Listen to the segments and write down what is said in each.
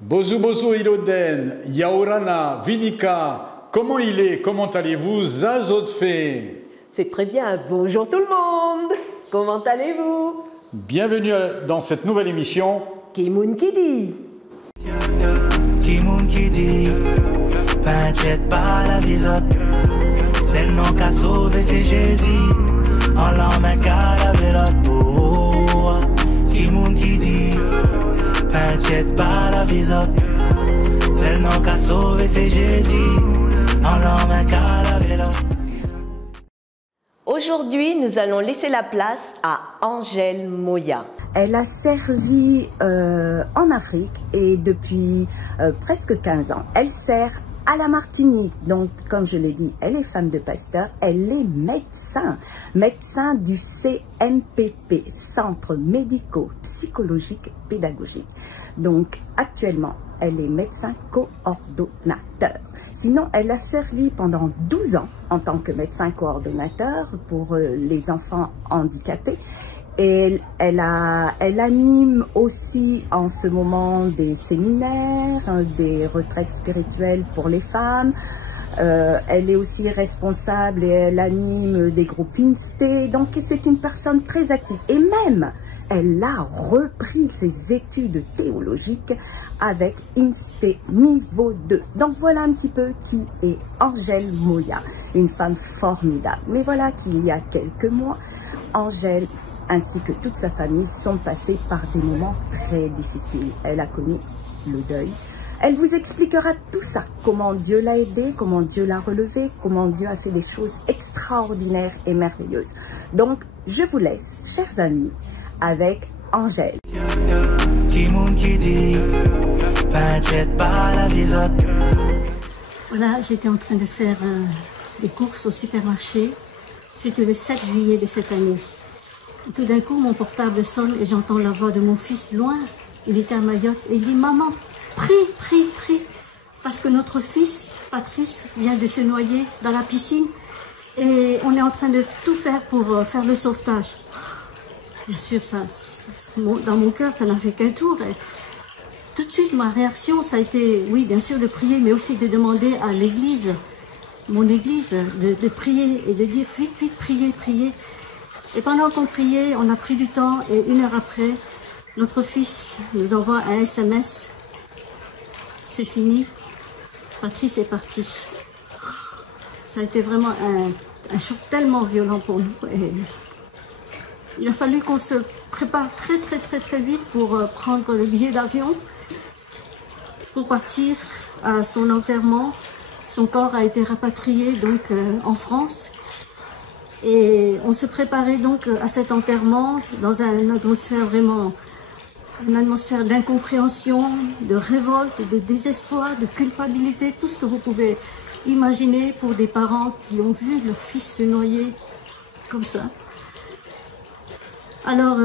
Bozu Bozu Iloden, Yaorana, Vinika, comment il est? Comment allez-vous? Zazotfe. C'est très bien, bonjour tout le monde. Comment allez-vous? Bienvenue dans cette nouvelle émission. Kimoun qui dit. Kimoun qui dit. T'inquiète pas la visote. C'est le nom qu'a sauvé, c'est Jésus. En l'emmène qu'à la vélote. Oh, Kimoun qui dit. T'inquiète pas la visote. C'est le nom qu'a sauvé, c'est Jésus. En l'emmène qu'à la vélote. Aujourd'hui, nous allons laisser la place à Angèle Moya. Elle a servi en Afrique et depuis presque 15 ans, elle sert à la Martinique. Donc, comme je l'ai dit, elle est femme de pasteur, elle est médecin du CMPP, Centre Médico-Psychologique Pédagogique. Donc, actuellement, elle est médecin coordonnateur. Sinon, elle a servi pendant 12 ans en tant que médecin coordonnateur pour les enfants handicapés. Et elle anime aussi en ce moment des séminaires, des retraites spirituelles pour les femmes. Elle est aussi responsable et elle anime des groupes INSTE. Donc c'est une personne très active. Et même, elle a repris ses études théologiques avec INSTE niveau 2. Donc voilà un petit peu qui est Angèle Moya, une femme formidable. Mais voilà qu'il y a quelques mois, Angèle ainsi que toute sa famille sont passés par des moments très difficiles. Elle a connu le deuil. Elle vous expliquera tout ça, comment Dieu l'a aidée, comment Dieu l'a relevée, comment Dieu a fait des choses extraordinaires et merveilleuses. Donc, je vous laisse, chers amis, avec Angèle. Voilà, j'étais en train de faire des courses au supermarché. C'était le 7 juillet de cette année. Et tout d'un coup, mon portable sonne et j'entends la voix de mon fils loin. Il était à Mayotte et il dit « Maman, prie, parce que notre fils, Patrice, vient de se noyer dans la piscine et on est en train de tout faire pour faire le sauvetage. » Bien sûr, dans mon cœur, ça n'a fait qu'un tour. Et tout de suite, ma réaction, ça a été, oui, bien sûr, de prier, mais aussi de demander à l'église, mon église, de prier et de dire « Vite, priez. » Et pendant qu'on priait, on a pris du temps et 1 heure après, notre fils nous envoie un SMS. C'est fini, Patrice est parti. Ça a été vraiment un choc tellement violent pour nous. Et il a fallu qu'on se prépare très vite pour prendre le billet d'avion pour partir à son enterrement. Son corps a été rapatrié donc en France. Et on se préparait donc à cet enterrement dans une atmosphère vraiment, une atmosphère d'incompréhension, de révolte, de désespoir, de culpabilité, tout ce que vous pouvez imaginer pour des parents qui ont vu leur fils se noyer comme ça. Alors,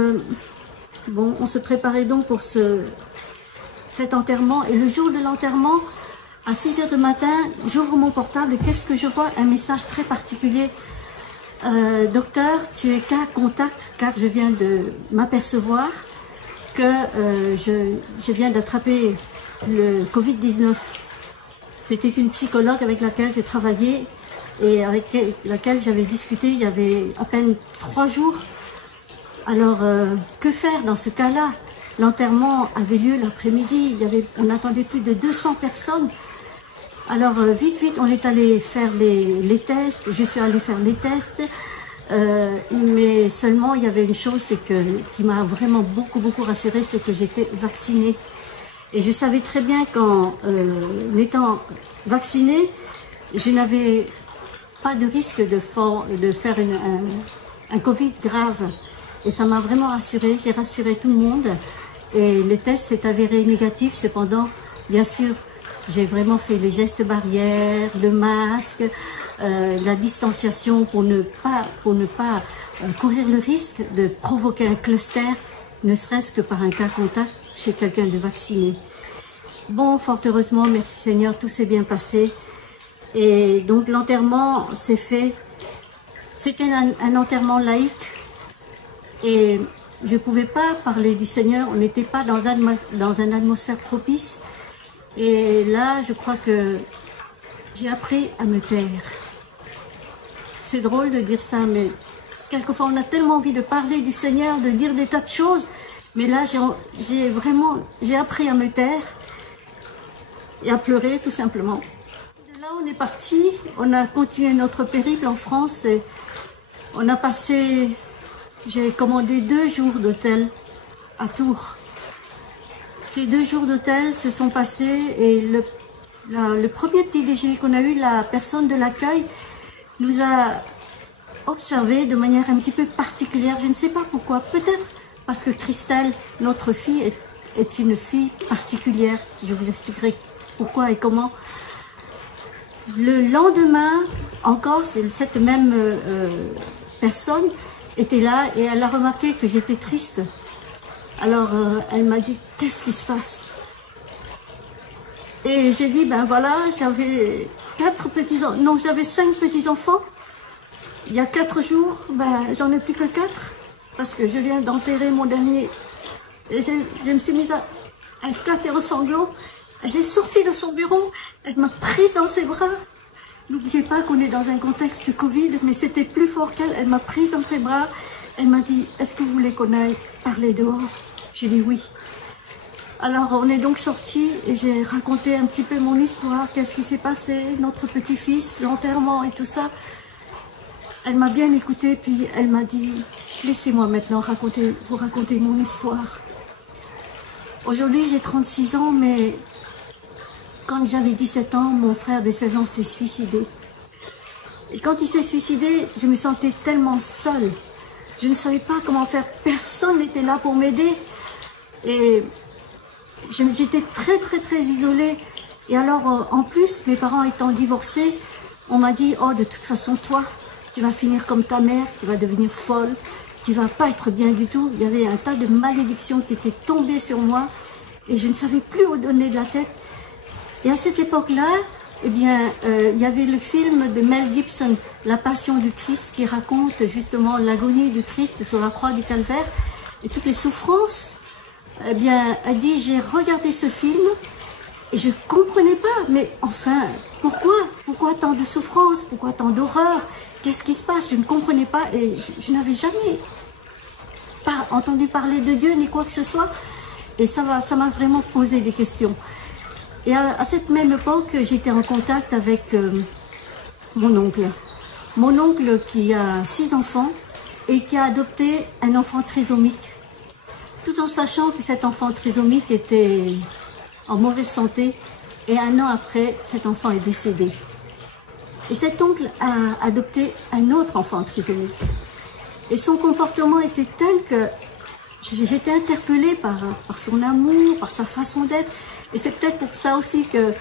bon, on se préparait donc pour cet enterrement et le jour de l'enterrement, à 6 h du matin, j'ouvre mon portable et qu'est-ce que je vois? Un message très particulier. Docteur, tu es cas contact car je viens de m'apercevoir que je viens d'attraper le Covid-19. C'était une psychologue avec laquelle j'ai travaillé et avec laquelle j'avais discuté il y avait à peine 3 jours. Alors, que faire dans ce cas-là? L'enterrement avait lieu l'après-midi, on attendait plus de 200 personnes. Alors, vite, on est allé faire les tests, je suis allée faire les tests, mais seulement il y avait une chose qui m'a vraiment beaucoup rassurée, c'est que j'étais vaccinée. Et je savais très bien qu'en étant vaccinée, je n'avais pas de risque de faire un Covid grave. Et ça m'a vraiment rassurée, j'ai rassuré tout le monde. Et le test s'est avéré négatif, cependant, bien sûr, j'ai vraiment fait les gestes barrières, le masque, la distanciation pour ne pas courir le risque de provoquer un cluster, ne serait-ce que par un cas contact chez quelqu'un de vacciné. Bon, fort heureusement, merci Seigneur, tout s'est bien passé. Et donc l'enterrement s'est fait. C'était un enterrement laïque et je ne pouvais pas parler du Seigneur, on n'était pas dans une atmosphère propice. Et là, je crois que j'ai appris à me taire. C'est drôle de dire ça, mais quelquefois on a tellement envie de parler du Seigneur, de dire des tas de choses. Mais là, j'ai appris à me taire et à pleurer tout simplement. De là, on est parti, on a continué notre périple en France et on a passé, j'ai commandé 2 jours d'hôtel à Tours. Ces 2 jours d'hôtel se sont passés et le premier petit déjeuner qu'on a eu, la personne de l'accueil nous a observé de manière un petit peu particulière. Je ne sais pas pourquoi, peut-être parce que Christelle, notre fille, est une fille particulière. Je vous expliquerai pourquoi et comment. Le lendemain, encore, cette même personne était là et elle a remarqué que j'étais triste. Alors, elle m'a dit, qu'est-ce qui se passe? Et j'ai dit, ben voilà, j'avais 5 petits-enfants. Il y a 4 jours, ben, j'en ai plus que 4, parce que je viens d'enterrer mon dernier. Et je me suis mise à éclater en sanglots. Elle est sortie de son bureau, elle m'a prise dans ses bras. N'oubliez pas qu'on est dans un contexte de Covid, mais c'était plus fort qu'elle. Elle m'a prise dans ses bras. Elle m'a dit, est-ce que vous voulez qu'on aille parler dehors? J'ai dit oui. Alors on est donc sortis et j'ai raconté un petit peu mon histoire, qu'est-ce qui s'est passé, notre petit-fils, l'enterrement et tout ça. Elle m'a bien écoutée, puis elle m'a dit, laissez-moi maintenant vous raconter mon histoire. Aujourd'hui j'ai 36 ans, mais quand j'avais 17 ans, mon frère de 16 ans s'est suicidé. Et quand il s'est suicidé, je me sentais tellement seule. Je ne savais pas comment faire, personne n'était là pour m'aider. Et j'étais très isolée. Et alors, en plus, mes parents étant divorcés, on m'a dit, oh, de toute façon, toi, tu vas finir comme ta mère, tu vas devenir folle, tu vas pas être bien du tout. Il y avait un tas de malédictions qui étaient tombées sur moi et je ne savais plus où donner de la tête. Et à cette époque-là, eh bien, il y avait le film de Mel Gibson, La Passion du Christ, qui raconte justement l'agonie du Christ sur la croix du Calvaire et toutes les souffrances. Eh bien, elle dit, j'ai regardé ce film et je comprenais pas, mais enfin, pourquoi tant de souffrances, pourquoi tant d'horreur, qu'est-ce qui se passe? Je ne comprenais pas et je n'avais jamais entendu parler de Dieu ni quoi que ce soit. Et ça m'a vraiment posé des questions. Et à cette même époque, j'étais en contact avec mon oncle. Mon oncle qui a 6 enfants et qui a adopté un enfant trisomique. Tout en sachant que cet enfant trisomique était en mauvaise santé. Et 1 an après, cet enfant est décédé. Et cet oncle a adopté un autre enfant trisomique. Et son comportement était tel que j'étais interpellée par son amour, par sa façon d'être. Et c'est peut-être pour ça aussi que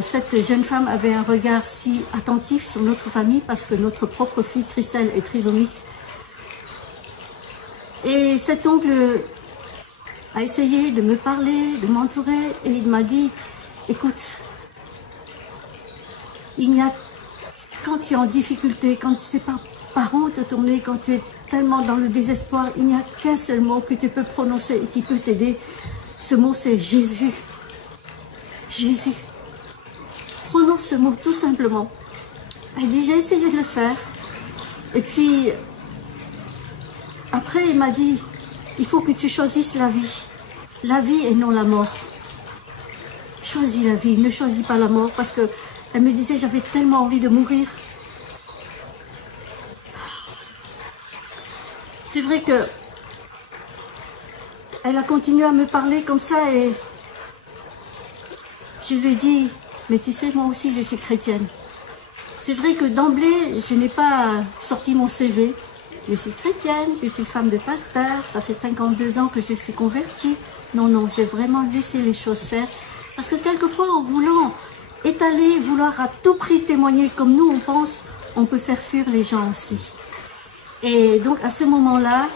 cette jeune femme avait un regard si attentif sur notre famille, parce que notre propre fille, Christelle, est trisomique. Et cet oncle a essayé de me parler, de m'entourer, et il m'a dit, écoute, quand tu es en difficulté, quand tu ne sais pas par où te tourner, quand tu es tellement dans le désespoir, il n'y a qu'un seul mot que tu peux prononcer et qui peut t'aider. Ce mot, c'est Jésus. Jésus. Prononce ce mot tout simplement. Elle dit, j'ai essayé de le faire. Et puis, après, il m'a dit, il faut que tu choisisses la vie. La vie et non la mort. Choisis la vie, ne choisis pas la mort, parce que elle me disait, j'avais tellement envie de mourir. C'est vrai que elle a continué à me parler comme ça et je lui ai dit, mais tu sais, moi aussi je suis chrétienne. C'est vrai que d'emblée, je n'ai pas sorti mon CV. Je suis chrétienne, je suis femme de pasteur, ça fait 52 ans que je suis convertie. Non, j'ai vraiment laissé les choses faire. Parce que quelquefois, en voulant étaler, vouloir à tout prix témoigner comme nous on pense, on peut faire fuir les gens aussi. Et donc à ce moment-là,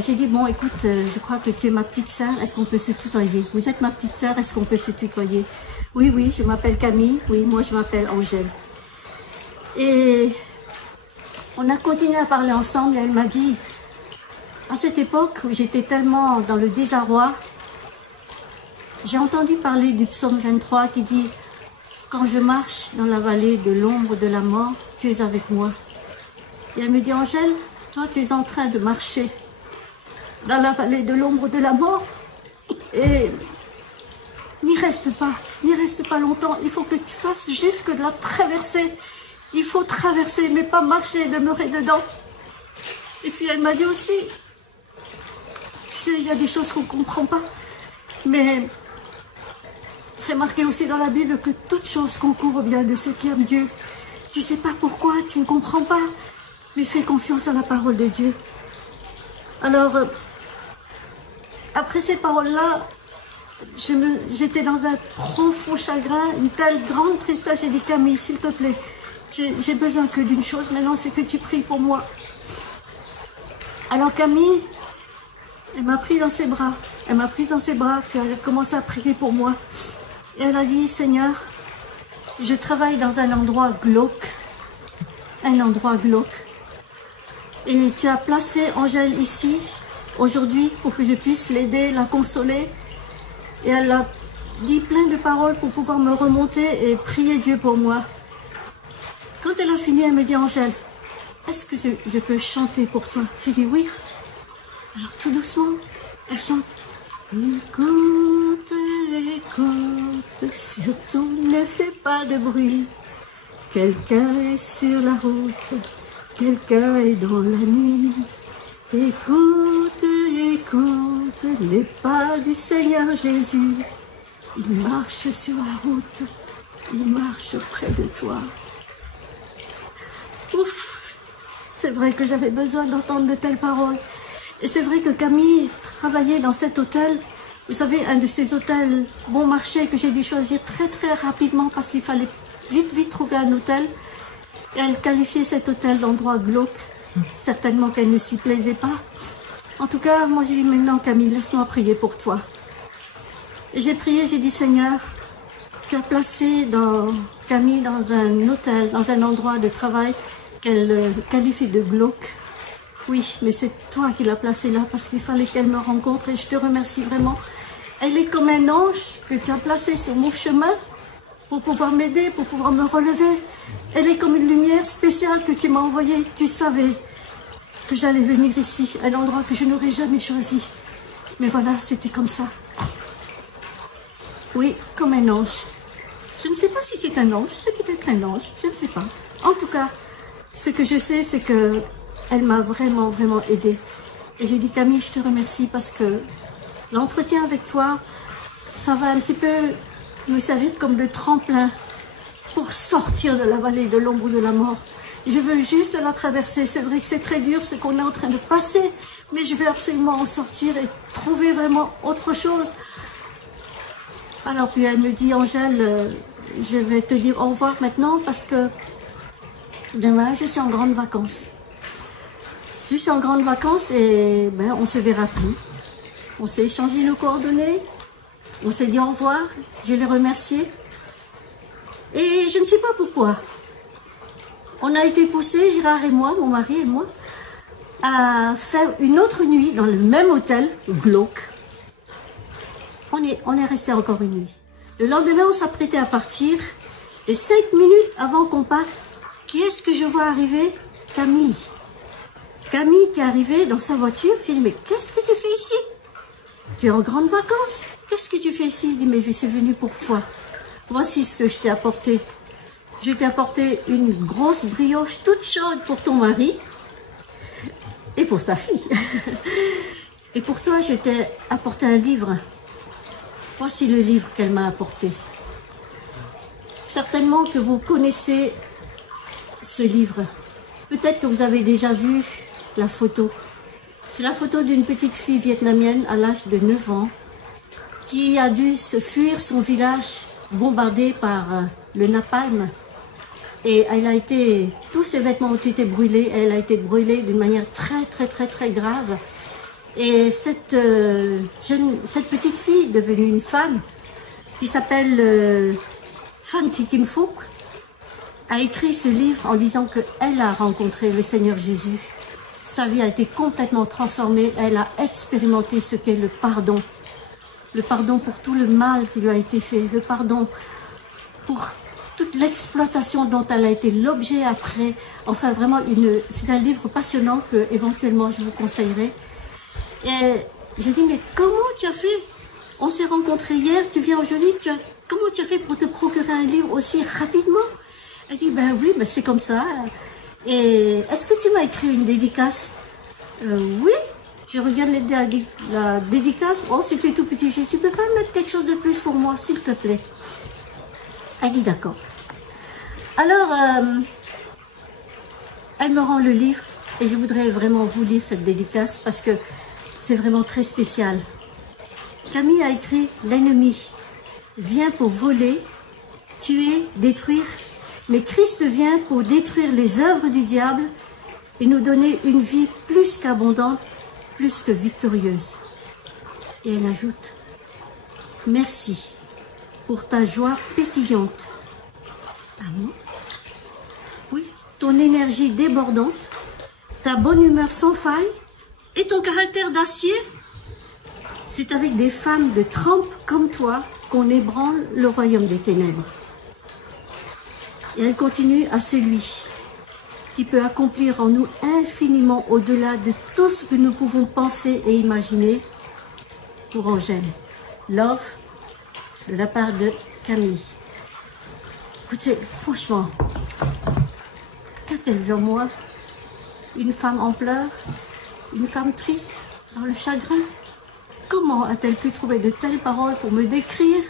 j'ai dit, bon écoute, je crois que tu es ma petite sœur, est-ce qu'on peut se tutoyer? Vous êtes ma petite sœur, est-ce qu'on peut se tutoyer? Oui, je m'appelle Camille, oui, moi je m'appelle Angèle. Et on a continué à parler ensemble et elle m'a dit, à cette époque où j'étais tellement dans le désarroi, j'ai entendu parler du psaume 23 qui dit « Quand je marche dans la vallée de l'ombre de la mort, tu es avec moi. » Et elle me dit « Angèle, toi tu es en train de marcher dans la vallée de l'ombre de la mort et n'y reste pas longtemps, il faut que tu fasses jusque de la traversée. Il faut traverser, mais pas marcher et demeurer dedans. » Et puis elle m'a dit aussi, tu sais, il y a des choses qu'on ne comprend pas, mais c'est marqué aussi dans la Bible que toute chose concourt au bien de ceux qui aiment Dieu. Tu ne sais pas pourquoi, tu ne comprends pas, mais fais confiance à la parole de Dieu. Alors, après ces paroles-là, j'étais dans un profond chagrin, une telle grande tristesse. J'ai dit, Camille, s'il te plaît, j'ai besoin que d'une chose maintenant, c'est que tu pries pour moi. Alors Camille, elle m'a pris dans ses bras. Elle m'a prise dans ses bras, puis elle a commencé à prier pour moi. Et elle a dit, Seigneur, je travaille dans un endroit glauque. Un endroit glauque. Et tu as placé Angèle ici, aujourd'hui, pour que je puisse l'aider, la consoler. Et elle a dit plein de paroles pour pouvoir me remonter et prier Dieu pour moi. Quand elle a fini, elle me dit, Angèle, est-ce que je peux chanter pour toi? J'ai dit oui. Alors tout doucement, elle chante. Écoute, écoute, surtout ne fais pas de bruit. Quelqu'un est sur la route, quelqu'un est dans la nuit. Écoute, écoute, les pas du Seigneur Jésus. Il marche sur la route, il marche près de toi. Ouf, c'est vrai que j'avais besoin d'entendre de telles paroles. Et c'est vrai que Camille travaillait dans cet hôtel. Vous savez, un de ces hôtels bon marché que j'ai dû choisir très rapidement parce qu'il fallait vite trouver un hôtel. Et elle qualifiait cet hôtel d'endroit glauque. Certainement qu'elle ne s'y plaisait pas. En tout cas, moi j'ai dit maintenant, Camille, laisse-moi prier pour toi. Et j'ai prié, j'ai dit, Seigneur, tu as placé Camille dans un hôtel, dans un endroit de travail qu'elle qualifie de glauque. Oui, mais c'est toi qui l'as placée là parce qu'il fallait qu'elle me rencontre et je te remercie vraiment. Elle est comme un ange que tu as placé sur mon chemin pour pouvoir m'aider, pour pouvoir me relever. Elle est comme une lumière spéciale que tu m'as envoyée. Tu savais que j'allais venir ici, un endroit que je n'aurais jamais choisi. Mais voilà, c'était comme ça. Oui, comme un ange. Je ne sais pas si c'est un ange, c'est peut-être un ange, je ne sais pas. En tout cas, ce que je sais, c'est que elle m'a vraiment aidée. Et j'ai dit, Camille, je te remercie parce que l'entretien avec toi, ça va un petit peu me servir comme de tremplin pour sortir de la vallée de l'ombre de la mort. Je veux juste la traverser. C'est vrai que c'est très dur ce qu'on est en train de passer, mais je vais absolument en sortir et trouver vraiment autre chose. Alors puis elle me dit, Angèle, je vais te dire au revoir maintenant parce que demain je suis en grande vacances. Je suis en grande vacances et ben, on se verra plus. On s'est échangé nos coordonnées, on s'est dit au revoir, je l'ai remercié. Et je ne sais pas pourquoi. On a été poussés, Gérard et moi, mon mari et moi, à faire une autre nuit dans le même hôtel, glauque. On est resté encore une nuit. Le lendemain, on s'apprêtait à partir. Et 5 minutes avant qu'on parte, qui est-ce que je vois arriver? Camille. Camille qui est arrivée dans sa voiture. J'ai dit, mais qu'est-ce que tu fais ici? Tu es en grande vacances. Qu'est-ce que tu fais ici? Il dit, mais je suis venue pour toi. Voici ce que je t'ai apporté. Je t'ai apporté une grosse brioche toute chaude pour ton mari et pour ta fille. Et pour toi, je t'ai apporté un livre. Voici le livre qu'elle m'a apporté. Certainement que vous connaissez ce livre. Peut-être que vous avez déjà vu la photo. C'est la photo d'une petite fille vietnamienne à l'âge de 9 ans qui a dû se fuir son village bombardé par le napalm. Et elle a été, tous ses vêtements ont été brûlés. Elle a été brûlée d'une manière très grave. Et cette petite fille devenue une femme qui s'appelle Phan Thi Kim Phuc a écrit ce livre en disant qu'elle a rencontré le Seigneur Jésus. Sa vie a été complètement transformée. Elle a expérimenté ce qu'est le le pardon pour tout le mal qui lui a été fait, le pardon pour toute l'exploitation dont elle a été l'objet après. Enfin, vraiment, c'est un livre passionnant que éventuellement je vous conseillerais. Et j'ai dit, mais comment tu as fait? On s'est rencontrés hier, tu viens aujourd'hui, comment tu as fait pour te procurer un livre aussi rapidement? Elle dit, ben oui, ben c'est comme ça. Et est-ce que tu m'as écrit une dédicace? Oui, je regarde la dédicace. Oh, c'était tout petit. Tu peux pas mettre quelque chose de plus pour moi, s'il te plaît? Elle dit d'accord. Alors, elle me rend le livre et je voudrais vraiment vous lire cette dédicace parce que c'est vraiment très spécial. Camille a écrit: l'ennemi vient pour voler, tuer, détruire, mais Christ vient pour détruire les œuvres du diable et nous donner une vie plus qu'abondante, plus que victorieuse. Et elle ajoute: merci pour ta joie pétillante. Amour. Oui, ton énergie débordante, ta bonne humeur sans faille et ton caractère d'acier. C'est avec des femmes de trempe comme toi qu'on ébranle le royaume des ténèbres. Et elle continue: à celui qui peut accomplir en nous infiniment au-delà de tout ce que nous pouvons penser et imaginer. Pour Angèle, love de la part de Camille. Écoutez, franchement, qu'a-t-elle vu en moi? Une femme en pleurs, une femme triste, dans le chagrin. Comment a-t-elle pu trouver de telles paroles pour me décrire,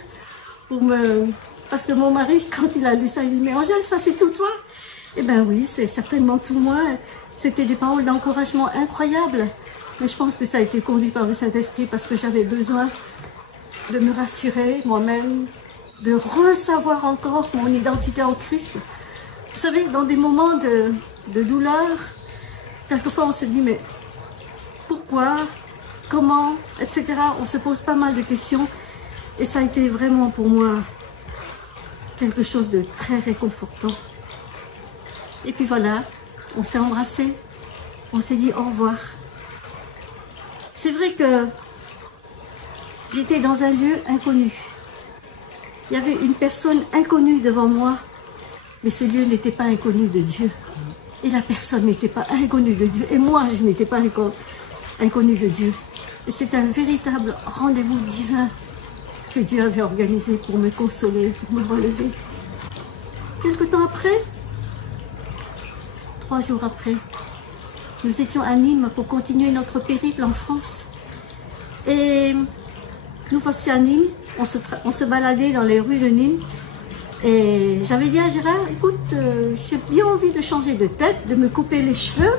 Parce que mon mari, quand il a lu ça, il dit: mais Angèle, ça c'est tout toi? Eh bien oui, c'est certainement tout moi. C'était des paroles d'encouragement incroyables. Mais je pense que ça a été conduit par le Saint-Esprit parce que j'avais besoin de me rassurer moi-même, de ressavoir encore mon identité en Christ. Vous savez, dans des moments de douleur, quelquefois on se dit: mais pourquoi, comment, etc. On se pose pas mal de questions et ça a été vraiment pour moi quelque chose de très réconfortant. Et puis voilà, on s'est embrassés, on s'est dit au revoir. C'est vrai que j'étais dans un lieu inconnu. Il y avait une personne inconnue devant moi, mais ce lieu n'était pas inconnu de Dieu. Et la personne n'était pas inconnue de Dieu. Et moi, je n'étais pas inconnue de Dieu. Et c'est un véritable rendez-vous divin que Dieu avait organisé pour me consoler, pour me relever. Quelque temps après, 3 jours après, nous étions à Nîmes pour continuer notre périple en France. Et nous voici à Nîmes, on se baladait dans les rues de Nîmes. Et j'avais dit à Gérard: écoute, j'ai bien envie de changer de tête, de me couper les cheveux.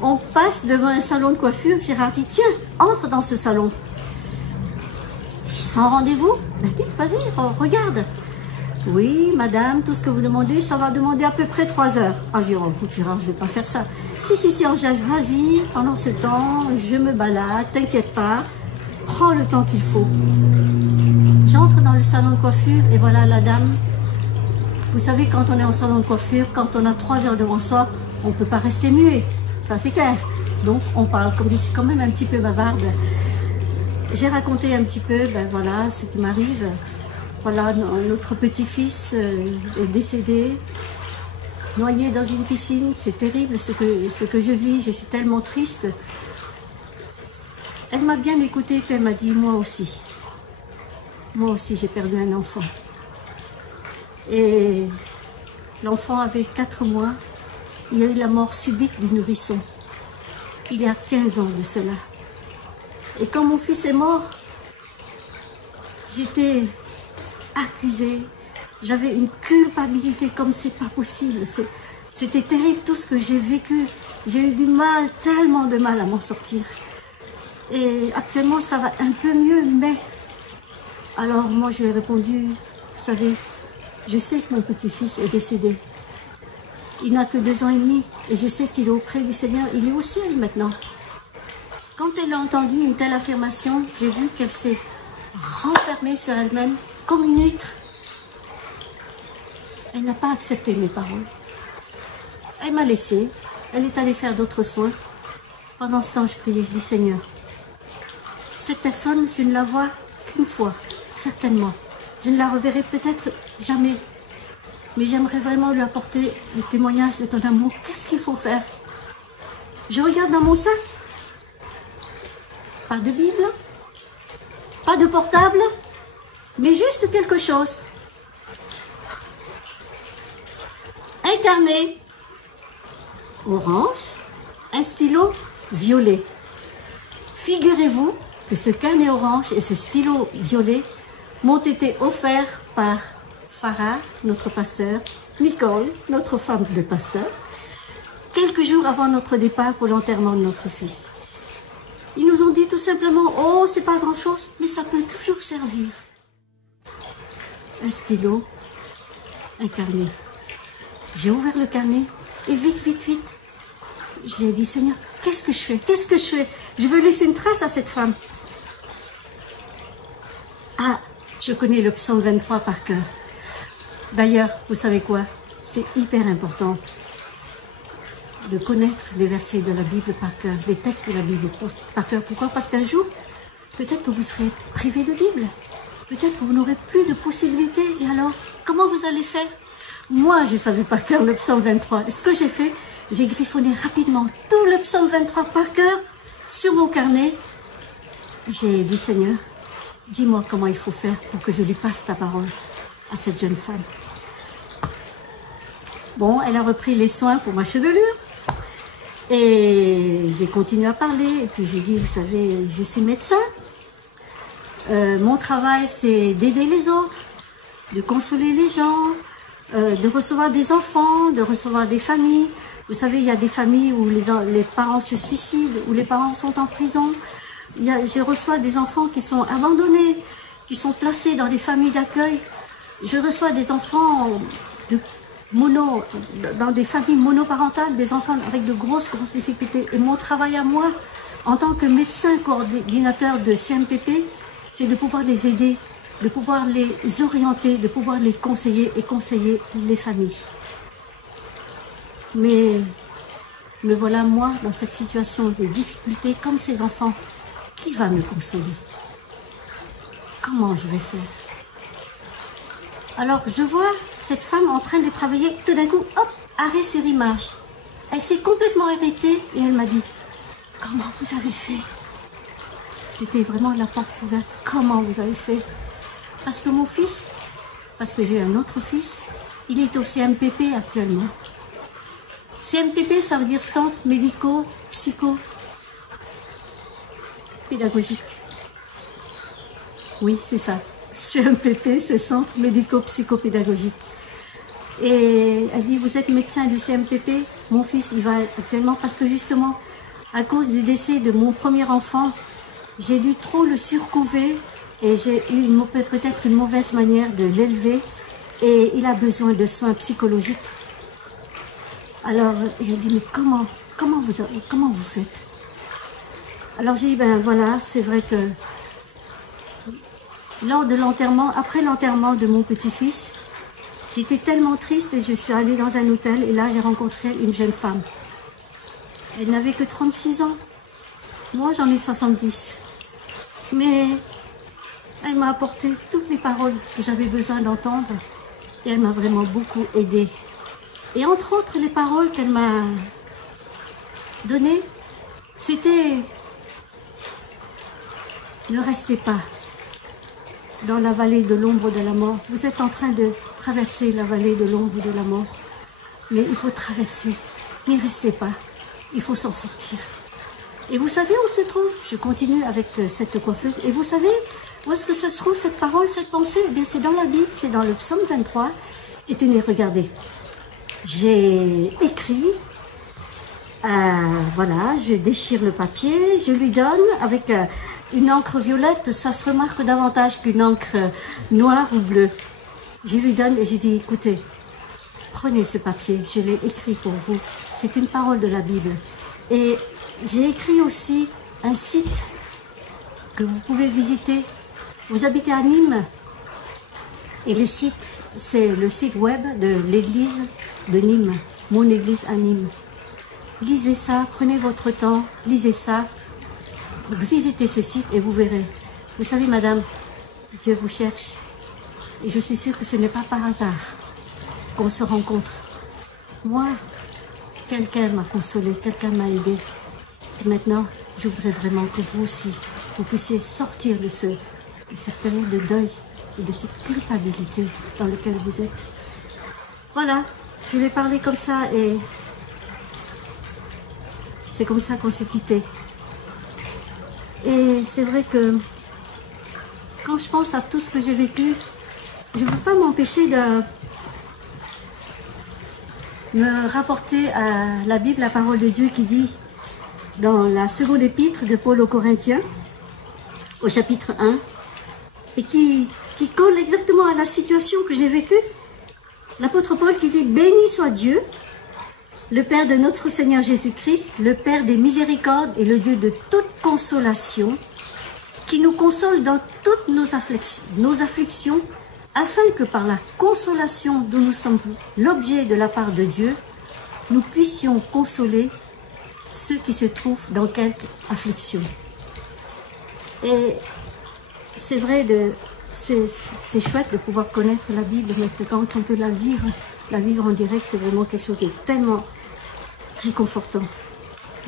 On passe devant un salon de coiffure. Gérard dit: tiens, entre dans ce salon. Sans rendez-vous? Ben dis, vas-y, regarde. Oui, madame, tout ce que vous demandez, ça va demander à peu près 3 heures. Ah, j'ai dit: oh, écoute, Gérard, je ne vais pas faire ça. Si, Angèle, vas-y, pendant ce temps, je me balade, t'inquiète pas, prends le temps qu'il faut. J'entre dans le salon de coiffure et voilà la dame. Vous savez, quand on est en salon de coiffure, quand on a 3 heures devant soi, on ne peut pas rester muet, ça c'est clair. Donc on parle, comme je suis quand même un petit peu bavarde. J'ai raconté un petit peu, ben voilà, ce qui m'arrive. Voilà, notre petit-fils est décédé, noyé dans une piscine. C'est terrible ce que je vis, je suis tellement triste. Elle m'a bien écoutée, puis elle m'a dit: moi aussi j'ai perdu un enfant. Et l'enfant avait 4 mois, il y a eu la mort subite du nourrisson. Il y a 15 ans de cela. Et quand mon fils est mort, j'étais accusée, j'avais une culpabilité comme c'est pas possible. C'était terrible tout ce que j'ai vécu. J'ai eu du mal, tellement de mal à m'en sortir. Et actuellement ça va un peu mieux, mais... Alors moi je lui ai répondu: vous savez, je sais que mon petit-fils est décédé. Il n'a que 2 ans et demi et je sais qu'il est auprès du Seigneur, il est au ciel maintenant. Quand elle a entendu une telle affirmation, j'ai vu qu'elle s'est renfermée sur elle-même comme une huître. Elle n'a pas accepté mes paroles. Elle m'a laissée, elle est allée faire d'autres soins. Pendant ce temps, je priais, je dis: Seigneur, cette personne, je ne la vois une fois, certainement. Je ne la reverrai peut-être jamais. Mais j'aimerais vraiment lui apporter le témoignage de ton amour. Qu'est-ce qu'il faut faire? Je regarde dans mon sac. Pas de Bible, pas de portable, mais juste quelque chose. Un carnet orange, un stylo violet. Figurez-vous que ce carnet orange et ce stylo violet m'ont été offerts par Farah, notre pasteur, Nicole, notre femme de pasteur, quelques jours avant notre départ pour l'enterrement de notre fils. Ils nous ont dit tout simplement, oh, c'est pas grand-chose, mais ça peut toujours servir. Un stylo, un carnet. J'ai ouvert le carnet et vite, j'ai dit, Seigneur, qu'est-ce que je fais? Qu'est-ce que je fais? Je veux laisser une trace à cette femme. Ah, je connais le psaume 23 par cœur. D'ailleurs, vous savez quoi? C'est hyper important de connaître les versets de la Bible par cœur, les textes de la Bible par cœur. Pourquoi? Parce qu'un jour, peut-être que vous serez privé de Bible. Peut-être que vous n'aurez plus de possibilités. Et alors, comment vous allez faire? Moi, je savais par cœur le psaume 23. Et ce que j'ai fait, j'ai griffonné rapidement tout le psaume 23 par cœur sur mon carnet. J'ai dit, Seigneur, dis-moi comment il faut faire pour que je lui passe ta parole à cette jeune femme. Bon, elle a repris les soins pour ma chevelure. Et j'ai continué à parler. Et puis j'ai dit, vous savez, je suis médecin. Mon travail, c'est d'aider les autres, de consoler les gens, de recevoir des enfants, de recevoir des familles. Vous savez, il y a des familles où les parents se suicident, où les parents sont en prison. Je reçois des enfants qui sont abandonnés, qui sont placés dans des familles d'accueil. Je reçois des enfants dans des familles monoparentales, des enfants avec de grosses difficultés. Et mon travail à moi, en tant que médecin coordinateur de CMPP, c'est de pouvoir les aider, de pouvoir les orienter, de pouvoir les conseiller et conseiller les familles. Mais me voilà moi dans cette situation de difficulté comme ces enfants. Qui va me consoler? Comment je vais faire? Alors je vois cette femme en train de travailler, tout d'un coup, hop, arrêt sur image. Elle s'est complètement arrêtée et elle m'a dit, comment vous avez fait? C'était vraiment la porte ouverte. Comment vous avez fait? Parce que mon fils, parce que j'ai un autre fils, il est au CMPP actuellement. CMPP, ça veut dire Centre Médico-Psycho-Pédagogique. Oui, c'est ça. CMPP, c'est Centre Médico-Psycho-Pédagogique. Et elle dit, vous êtes médecin du CMPP? Mon fils, il va actuellement, parce que justement, à cause du décès de mon premier enfant, j'ai dû trop le surcouver et j'ai eu peut-être une mauvaise manière de l'élever et il a besoin de soins psychologiques. Alors, elle dit, mais comment vous faites? Alors j'ai dit, ben voilà, c'est vrai que lors de l'enterrement, après l'enterrement de mon petit-fils, j'étais tellement triste et je suis allée dans un hôtel et là j'ai rencontré une jeune femme. Elle n'avait que 36 ans. Moi j'en ai 70. Mais elle m'a apporté toutes les paroles que j'avais besoin d'entendre et elle m'a vraiment beaucoup aidée. Et entre autres, les paroles qu'elle m'a données, c'était « Ne restez pas dans la vallée de l'ombre de la mort. Vous êtes en train de traverser la vallée de l'ombre de la mort. Mais il faut traverser. N'y restez pas. Il faut s'en sortir. » Et vous savez où se trouve? Je continue avec cette coiffeuse. Et vous savez où est-ce que ça se trouve, cette parole, cette pensée? Eh bien, c'est dans la Bible, c'est dans le psaume 23. Et tenez, regardez. J'ai écrit, voilà, je déchire le papier, je lui donne avec une encre violette, ça se remarque davantage qu'une encre noire ou bleue. Je lui donne et j'ai dit, écoutez, prenez ce papier, je l'ai écrit pour vous. C'est une parole de la Bible. Et j'ai écrit aussi un site que vous pouvez visiter. Vous habitez à Nîmes et le site, c'est le site web de l'église de Nîmes, mon église à Nîmes. Lisez ça, prenez votre temps, lisez ça, visitez ce site et vous verrez. Vous savez, madame, Dieu vous cherche. Et je suis sûre que ce n'est pas par hasard qu'on se rencontre. Moi, quelqu'un m'a consolé, quelqu'un m'a aidé. Et maintenant, je voudrais vraiment que vous aussi, vous puissiez sortir de cette période de deuil et de cette culpabilité dans laquelle vous êtes. Voilà, je voulais parler comme ça et c'est comme ça qu'on s'est quittés. Et c'est vrai que quand je pense à tout ce que j'ai vécu, je ne peux pas m'empêcher de me rapporter à la Bible, la parole de Dieu qui dit dans la seconde épître de Paul aux Corinthiens, au chapitre 1, et qui colle exactement à la situation que j'ai vécue. L'apôtre Paul qui dit « Béni soit Dieu, le Père de notre Seigneur Jésus-Christ, le Père des miséricordes et le Dieu de toute consolation, qui nous console dans toutes nos afflictions, afin que par la consolation dont nous sommes l'objet de la part de Dieu, nous puissions consoler ceux qui se trouvent dans quelque affliction. » Et c'est vrai, c'est chouette de pouvoir connaître la Bible, mais quand on peut la vivre en direct, c'est vraiment quelque chose de tellement réconfortant.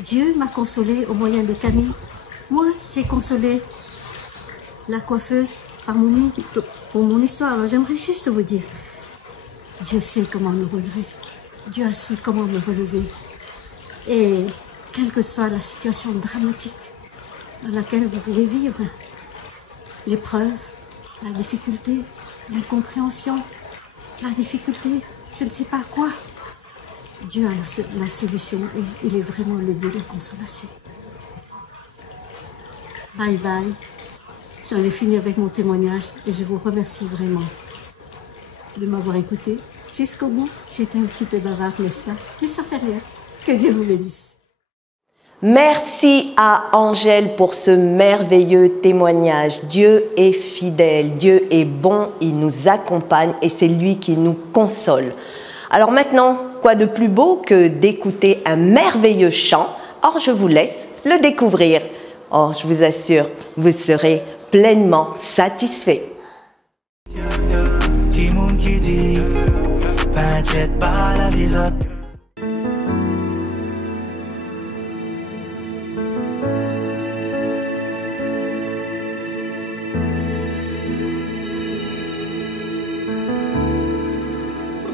Dieu m'a consolé au moyen de Camille. Moi, j'ai consolé la coiffeuse pour mon histoire. Alors j'aimerais juste vous dire, Dieu sait comment me relever. Dieu a su comment me relever. Et quelle que soit la situation dramatique dans laquelle vous pouvez vivre, l'épreuve, la difficulté, l'incompréhension, la difficulté, je ne sais pas quoi, Dieu a la solution et il est vraiment le Dieu de la consolation. Bye bye. J'en ai fini avec mon témoignage et je vous remercie vraiment de m'avoir écouté jusqu'au bout. J'étais un petit peu bavarde, n'est-ce pas? Mais ça fait rien. Que Dieu vous bénisse. Merci à Angèle pour ce merveilleux témoignage. Dieu est fidèle, Dieu est bon, il nous accompagne et c'est lui qui nous console. Alors maintenant, quoi de plus beau que d'écouter un merveilleux chant? Or, je vous laisse le découvrir. Oh, je vous assure, vous serez pleinement satisfait.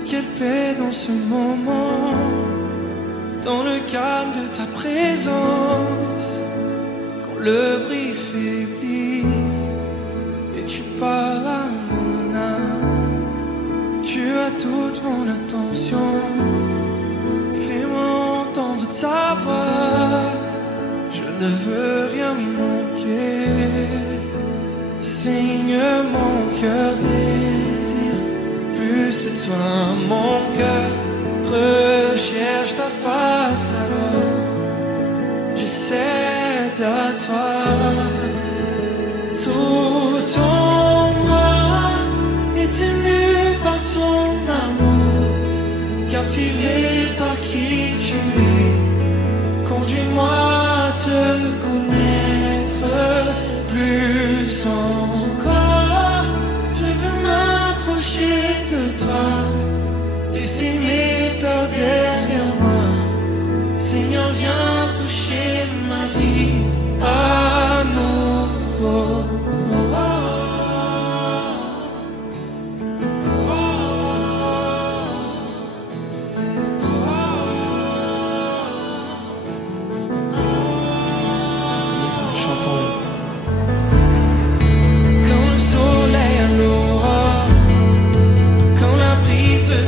Quelle paix dans ce moment, dans le calme de ta présence, quand le bruit faiblit et tu parles à mon âme. Tu as toute mon attention, fais-moi entendre ta voix, je ne veux rien manquer. Seigneur, mon cœur désire plus de toi, mon cœur recherche ta face, alors je cède à toi. Tout en moi est ému par ton amour, captivé par qui tu es. Conduis-moi à te connaître plus encore, je veux m'approcher de toi, laisser mes peurs derrière moi. Seigneur, viens toucher ma vie à nouveau.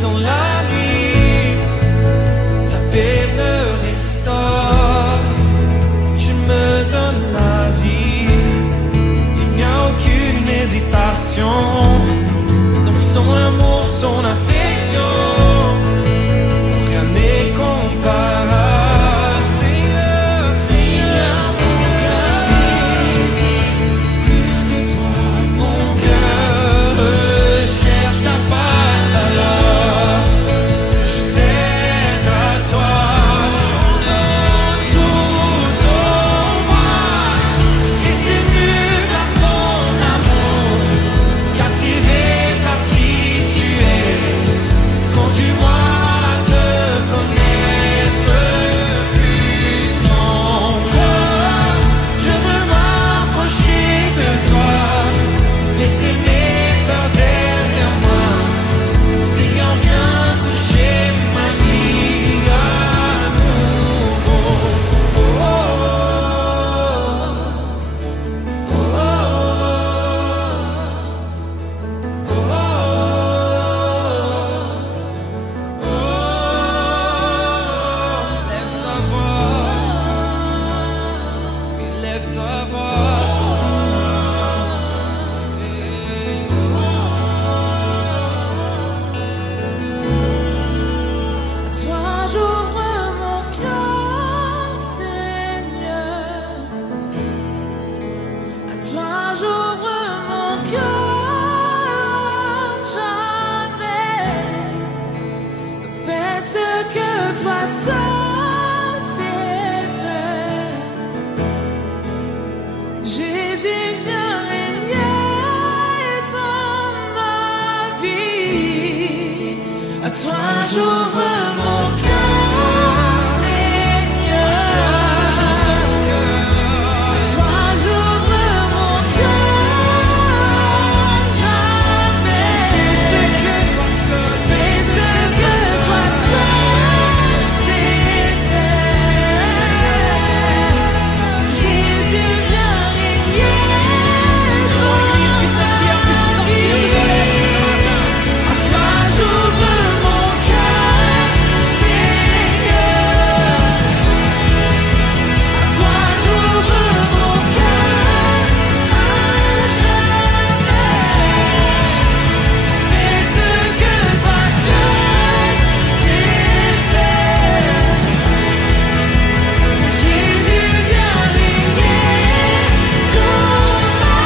Dans la nuit, ta paix me restaure, tu me donnes la vie, il n'y a aucune hésitation dans son amour, son affection, rien n'est comparable. Seigneur, mon cœur désire plus de toi, mon cœur recherche ta face, alors toi seul c'est fait. Jésus vient régner dans ma vie. À toi j'ouvre mon cœur, Seigneur. À toi j'ouvre mon cœur, jamais. Fais ce que toi seul c'est fait. Jésus vient régner dans ma vie. À toi j'ouvre mon cœur, Seigneur. À toi j'ouvre mon cœur à jamais. Fais ce que toi seul sais faire. Jésus vient régner dans ma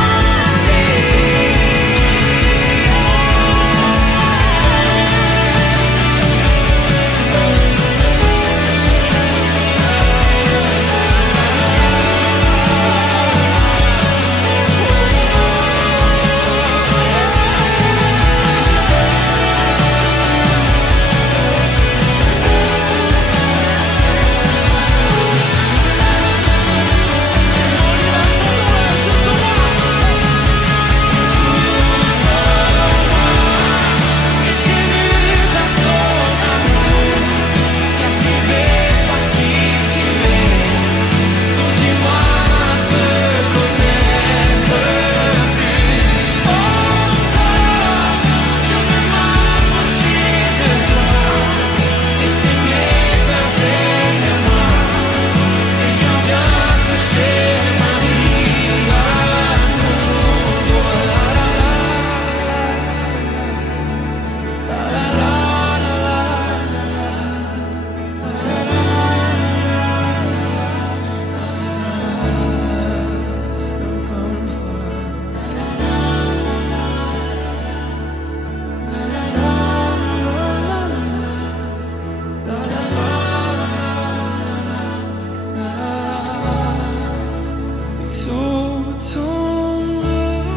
tout ton âme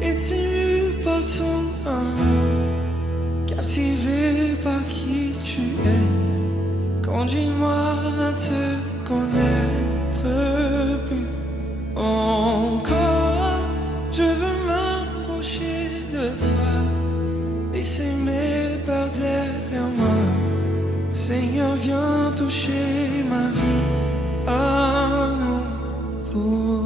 est ému par ton amour, captivé par qui tu es. Conduis-moi à te connaître plus encore. Je veux m'approcher de toi, laisser mes peurs derrière moi. Seigneur, viens toucher ma vie à nouveau.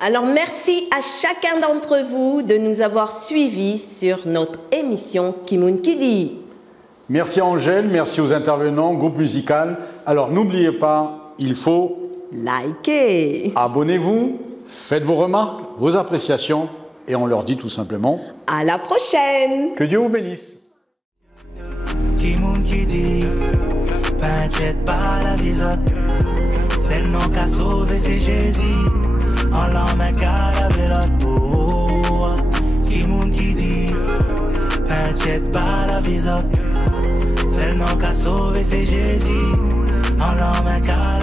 Alors merci à chacun d'entre vous de nous avoir suivis sur notre émission Kimoun Kidi. Merci Angèle, merci aux intervenants, groupe musical. Alors n'oubliez pas, il faut Likez. abonnez-vous, faites vos remarques, vos appréciations et on leur dit tout simplement À la prochaine. que Dieu vous bénisse. Kimoun Kidi, pas jet, pas la visote. C'est le nom qu'a sauvé, c'est Jésus. En l'emmène qu'à la vélote. Oh, Kimoun Kidi, pas jet, pas la visote. C'est le nom qu'a sauvé, c'est Jésus. En l'emmène qu'à la